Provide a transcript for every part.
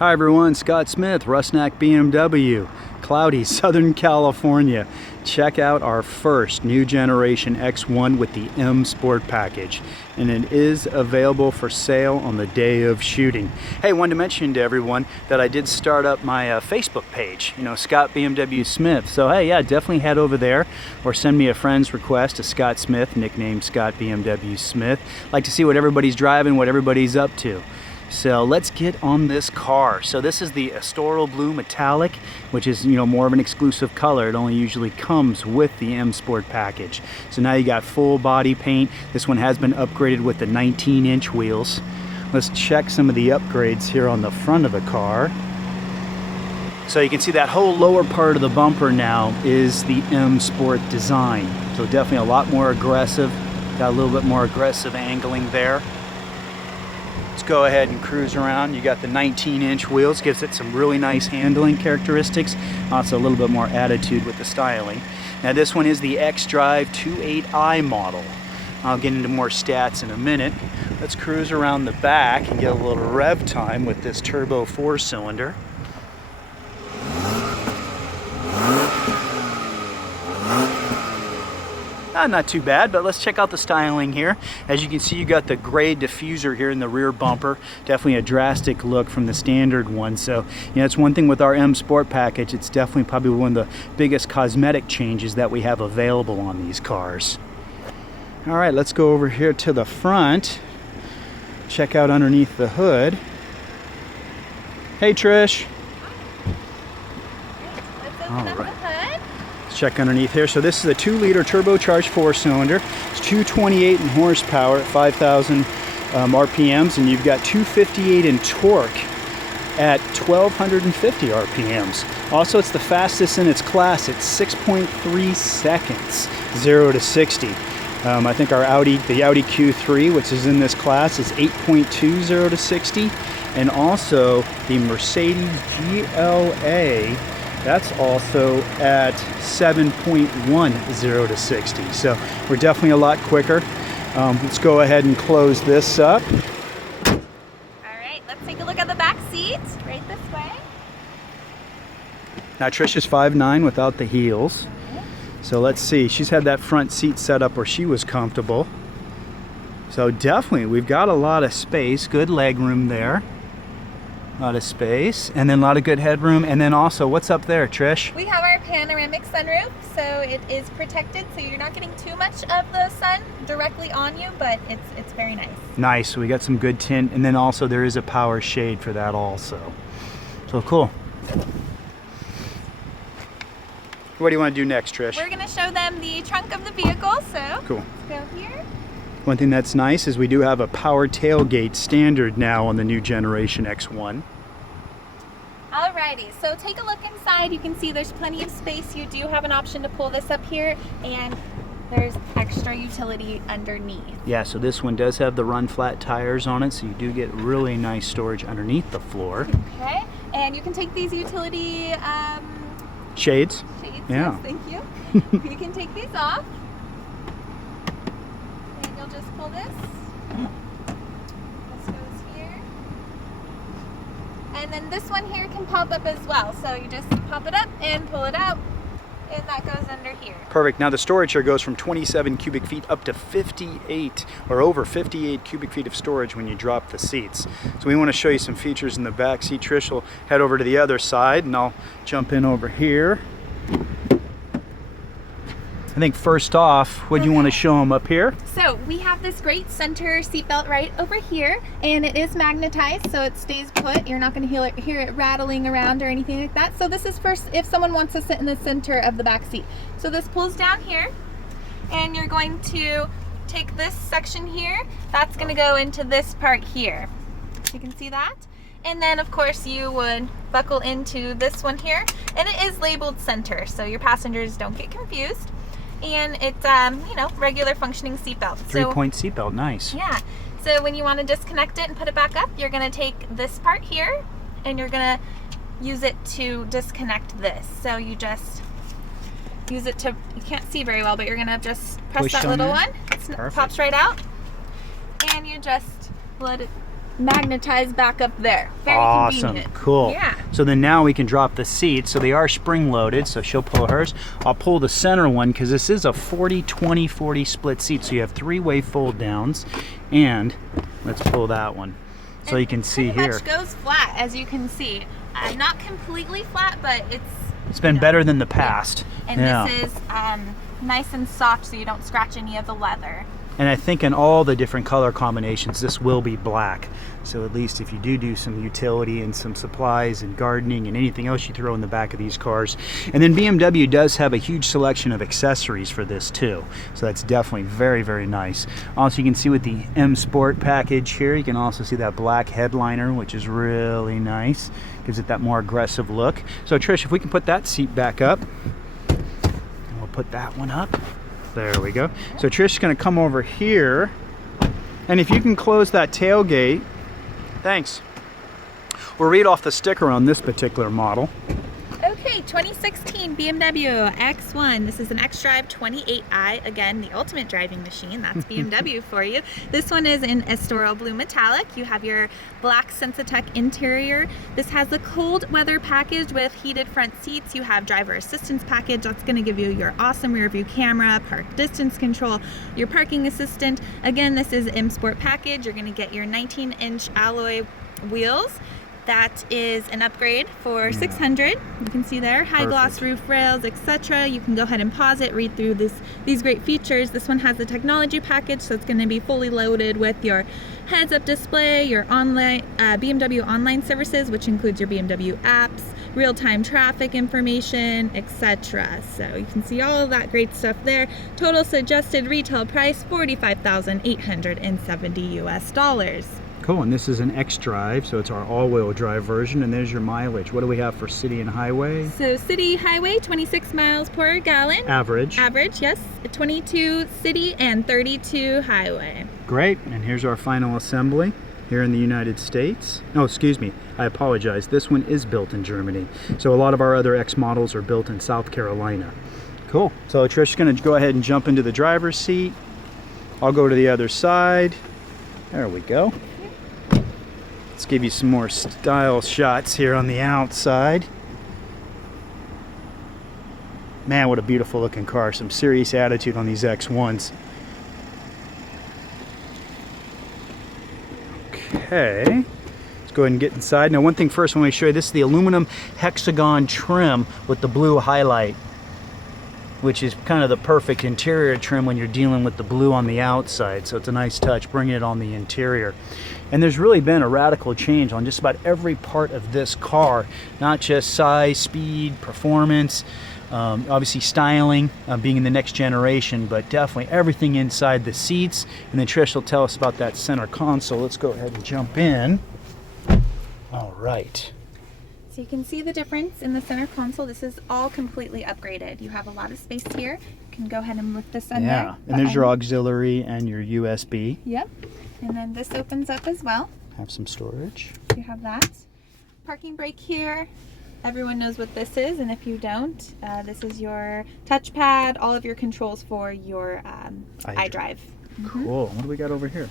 Hi everyone, Scott Smith, Rusnak BMW, cloudy Southern California. Check out our first new generation X1 with the M Sport package, and it is available for sale on the day of shooting. Hey, wanted to mention to everyone that I did start up my Facebook page, Scott BMW Smith. So hey, yeah, definitely head over there or send me a friend's request to Scott Smith, nicknamed Scott BMW Smith. Like to see what everybody's driving, what everybody's up to. So let's get on this car. So this is the Estoril Blue Metallic, which is more of an exclusive color. It only usually comes with the M Sport package. So now you got full body paint. This one has been upgraded with the 19-inch wheels. Let's check some of the upgrades here on the front of the car. So you can see that whole lower part of the bumper now is the M Sport design. So definitely a lot more aggressive. Got a little bit more aggressive angling there. Let's go ahead and cruise around. You got the 19-inch wheels, gives it some really nice handling characteristics. Also a little bit more attitude with the styling. Now this one is the Idrive 28i model. I'll get into more stats in a minute. Let's cruise around the back and get a little rev time with this turbo 4-cylinder. Not too bad, but let's check out the styling here. As you can see, you got the gray diffuser here in the rear bumper. Definitely a drastic look from the standard one. So, it's one thing with our M Sport package. It's definitely probably one of the biggest cosmetic changes that we have available on these cars. All right, let's go over here to the front. Check out underneath the hood. Hey, Trish. Let's open up the hood. Check underneath here. So this is a 2-liter turbocharged 4-cylinder. It's 228 in horsepower at 5,000 RPMs, and you've got 258 in torque at 1,250 RPMs. Also, it's the fastest in its class. It's 6.3 seconds, 0 to 60. I think the Audi Q3, which is in this class, is 8.2, 0 to 60. And also the Mercedes GLA, that's also at 7.1, 0 to 60. So we're definitely a lot quicker. Let's go ahead and close this up. All right, let's take a look at the back seat, right this way. Now Trish is 5'9" without the heels. So let's see, she's had that front seat set up where she was comfortable. So definitely, we've got a lot of space, good leg room there. A lot of space, and then a lot of good headroom. And then also, what's up there, Trish? We have our panoramic sunroof, so it is protected, so you're not getting too much of the sun directly on you, but it's very nice. Nice, so we got some good tint, and then also there is a power shade for that also. So cool. What do you want to do next, Trish? We're going to show them the trunk of the vehicle, so cool. Let's go here. One thing that's nice is we do have a power tailgate standard now on the new generation X1. Alrighty, so take a look inside. You can see there's plenty of space. You do have an option to pull this up here, and there's extra utility underneath. Yeah, so this one does have the run flat tires on it, so you do get really nice storage underneath the floor. Okay, and you can take these utility shades. Yeah. Yes, thank you. You can take these off. You'll just pull this. This goes here. And then this one here can pop up as well. So you just pop it up and pull it out, and that goes under here. Perfect. Now the storage here goes from 27 cubic feet up to 58 or over 58 cubic feet of storage when you drop the seats. So we want to show you some features in the back seat. Trish will head over to the other side, and I'll jump in over here. I think first off, what do you want to show them up here? So we have this great center seatbelt right over here, and it is magnetized, so it stays put. You're not going to hear it rattling around or anything like that. So this is first if someone wants to sit in the center of the back seat. So this pulls down here, and you're going to take this section here. That's going to go into this part here. You can see that. And then of course you would buckle into this one here, and it is labeled center, so your passengers don't get confused. And it's regular functioning seatbelt. 3-point seatbelt, nice. Yeah. So when you want to disconnect it and put it back up, you're going to take this part here, and you're going to use it to disconnect this. So you just use it to, you can't see very well, but you're going to just press that little one. It pops right out, and you just let magnetized back up there. Very awesome. Convenient. Cool. Yeah. So then now we can drop the seats. So they are spring loaded, so she'll pull hers. I'll pull the center one because this is a 40-20-40 split seat, so you have three-way fold downs. And let's pull that one so you can see pretty here. much goes flat, as you can see. Not completely flat, but it's been better than the past. Yeah. And this is nice and soft, so you don't scratch any of the leather. And I think in all the different color combinations, this will be black. So at least if you do some utility and some supplies and gardening and anything else you throw in the back of these cars. And then BMW does have a huge selection of accessories for this too. So that's definitely very, very nice. Also, you can see with the M Sport package here, you can also see that black headliner, which is really nice. Gives it that more aggressive look. So Trish, if we can put that seat back up, and we'll put that one up. There we go. So Trish's gonna come over here, and if you can close that tailgate, thanks. We'll read off the sticker on this particular model. Okay, 2016 BMW X1. This is an xDrive 28i. Again, the ultimate driving machine. That's BMW for you. This one is in Estoril blue metallic. You have your black Sensatech interior. This has the cold weather package with heated front seats. You have driver assistance package. That's going to give you your awesome rear view camera, park distance control, your parking assistant. Again, this is M Sport package. You're going to get your 19-inch alloy wheels. That is an upgrade for $600. You can see there, high gloss roof rails, etc. You can go ahead and pause it, read through these great features. This one has the technology package, so it's going to be fully loaded with your heads-up display, your online BMW online services, which includes your BMW apps, real-time traffic information, etc. So you can see all of that great stuff there. Total suggested retail price $45,870 US. Cool, and this is an xDrive, so it's our all-wheel drive version, and there's your mileage. What do we have for city and highway? So city highway, 26 miles per gallon. Average. Average, yes. 22 city and 32 highway. Great, and here's our final assembly here in the United States. Oh, excuse me, I apologize. This one is built in Germany. So a lot of our other X models are built in South Carolina. Cool, so Trish's gonna go ahead and jump into the driver's seat. I'll go to the other side. There we go. Let's give you some more style shots here on the outside. Man, what a beautiful looking car. Some serious attitude on these X1s. Okay, let's go ahead and get inside. Now, one thing first, when we show you, this is the aluminum hexagon trim with the blue highlight, which is kind of the perfect interior trim when you're dealing with the blue on the outside. So it's a nice touch, bringing it on the interior. And there's really been a radical change on just about every part of this car, not just size, speed, performance, obviously styling, being in the next generation, but definitely everything inside the seats. And then Trish will tell us about that center console. Let's go ahead and jump in. All right. So you can see the difference in the center console. This is all completely upgraded. You have a lot of space here. You can go ahead and lift this under. Yeah, and there's your auxiliary and your USB. Yep. And then this opens up as well. Have some storage. You have that. Parking brake here. Everyone knows what this is, and if you don't, this is your touchpad, all of your controls for your iDrive. Cool. What do we got over here?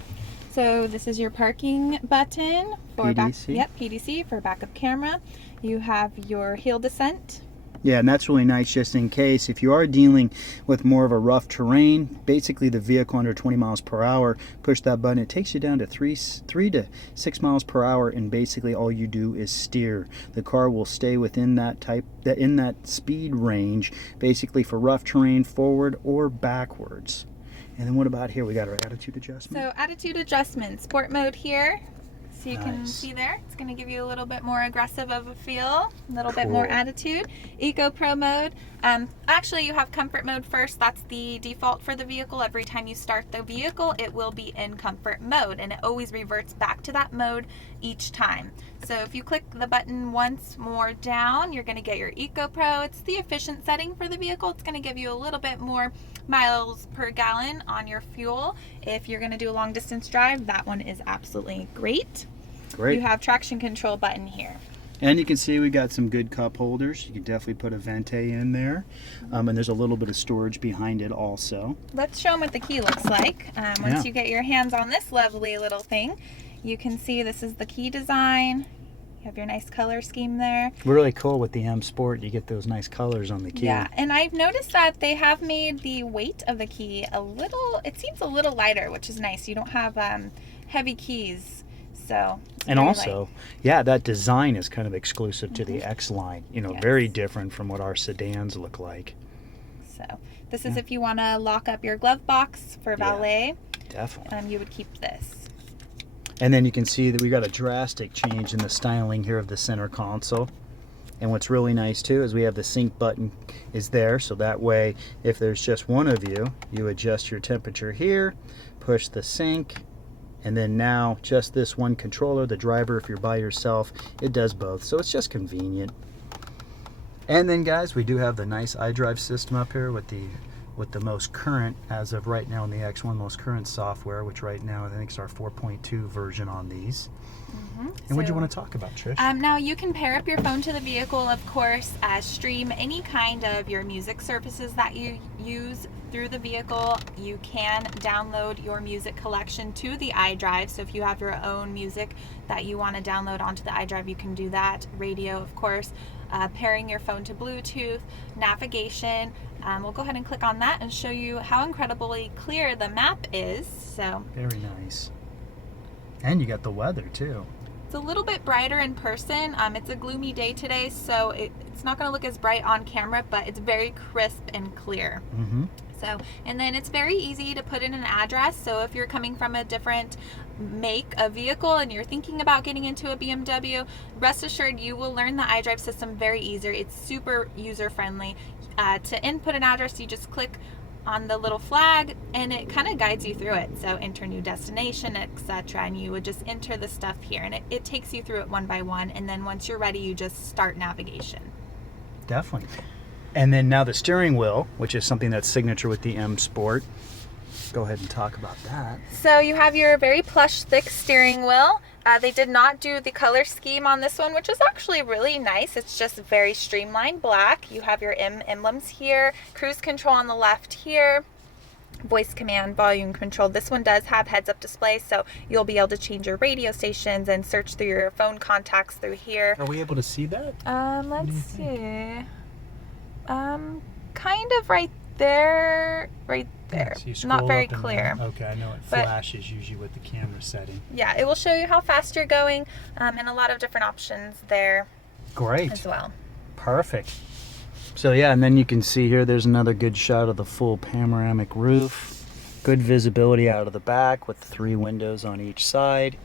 So this is your parking button for PDC. PDC for backup camera. You have your hill descent. Yeah, and that's really nice just in case if you are dealing with more of a rough terrain, basically the vehicle under 20 miles per hour, push that button, it takes you down to 3 to 6 miles per hour, and basically all you do is steer. The car will stay within that speed range, basically for rough terrain, forward or backwards. And then what about here? We got our attitude adjustment. So attitude adjustment, sport mode here. So you Nice. can see there, it's going to give you a little bit more aggressive of a feel, a little bit more attitude. Eco Pro mode. Actually, you have comfort mode first. That's the default for the vehicle. Every time you start the vehicle, it will be in comfort mode, and it always reverts back to that mode each time. So if you click the button once more down, you're going to get your Eco Pro. It's the efficient setting for the vehicle. It's going to give you a little bit more miles per gallon on your fuel. If you're going to do a long distance drive, that one is absolutely great. Great. You have traction control button here. And you can see we got some good cup holders. You can definitely put a Vente in there. And there's a little bit of storage behind it also. Let's show them what the key looks like. Once you get your hands on this lovely little thing, You can see this is the key design. You have your nice color scheme there. Really cool with the M Sport. You get those nice colors on the key. Yeah, and I've noticed that they have made the weight of the key a little, it seems a little lighter, which is nice. You don't have heavy keys, so it's and very also, light. yeah, that design is kind of exclusive to the X line. You know, Yes. very different from what our sedans look like. So this is if you want to lock up your glove box for valet. Definitely. You would keep this. And then you can see that we got a drastic change in the styling here of the center console. And what's really nice too is we have the sync button is there, so that way if there's just one of you, you adjust your temperature here, push the sync, and then now just this one controller, the driver, if you're by yourself, it does both. So it's just convenient. And then guys, we do have the nice Idrive system up here with the most current, as of right now in the X1, most current software, which right now I think is our 4.2 version on these. And what do you want to talk about, Trish? Now you can pair up your phone to the vehicle, of course, stream any kind of your music services that you use through the vehicle. You can download your music collection to the iDrive, so if you have your own music that you want to download onto the iDrive, you can do that. Radio, of course, pairing your phone to Bluetooth, navigation. We'll go ahead and click on that and show you how incredibly clear the map is. So very nice. And you got the weather too. it's a little bit brighter in person. It's a gloomy day today, so it's not going to look as bright on camera, but it's very crisp and clear. So, and then it's very easy to put in an address. So if you're coming from a different make of vehicle and you're thinking about getting into a BMW, rest assured you will learn the iDrive system very easy. It's super user friendly. To input an address, you just click on the little flag and it kind of guides you through it. So enter new destination, etc. And you would just enter the stuff here and it takes you through it one by one. And then once you're ready, you just start navigation. Definitely. And then now the steering wheel, which is something that's signature with the M Sport. Go ahead and talk about that. So you have your very plush, thick steering wheel. They did not do the color scheme on this one, which is actually really nice. It's just very streamlined black. You have your emblems here, cruise control on the left here, voice command, volume control. This one does have heads-up display, so you'll be able to change your radio stations and search through your phone contacts through here. Are we able to see that? Let's see. Kind of right there, right there. So you scroll not very up and clear. down. Okay, I know it flashes usually with the camera setting. Yeah, it will show you how fast you're going, and a lot of different options there Great. as well. Perfect. So yeah, and then you can see here there's another good shot of the full panoramic roof. Good visibility out of the back with 3 windows on each side.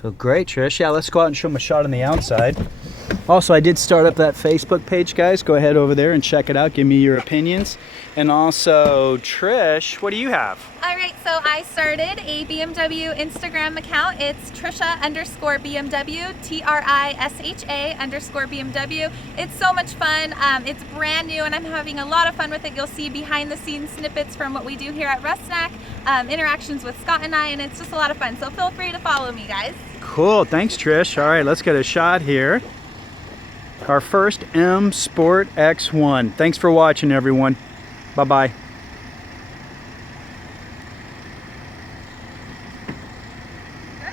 So great, Trish. Yeah, let's go out and show them a shot on the outside. Also, I did start up that Facebook page, guys. Go ahead over there and check it out. Give me your opinions. And also, Trish, what do you have? All right, so I started a BMW Instagram account. It's Trisha_BMW, TRISHA_BMW. It's so much fun. It's brand new, and I'm having a lot of fun with it. You'll see behind-the-scenes snippets from what we do here at Rusnak, interactions with Scott and I, and it's just a lot of fun. So feel free to follow me, guys. Cool. Thanks, Trish. All right, let's get a shot here. Our first M Sport X1. Thanks for watching, everyone. Bye-bye.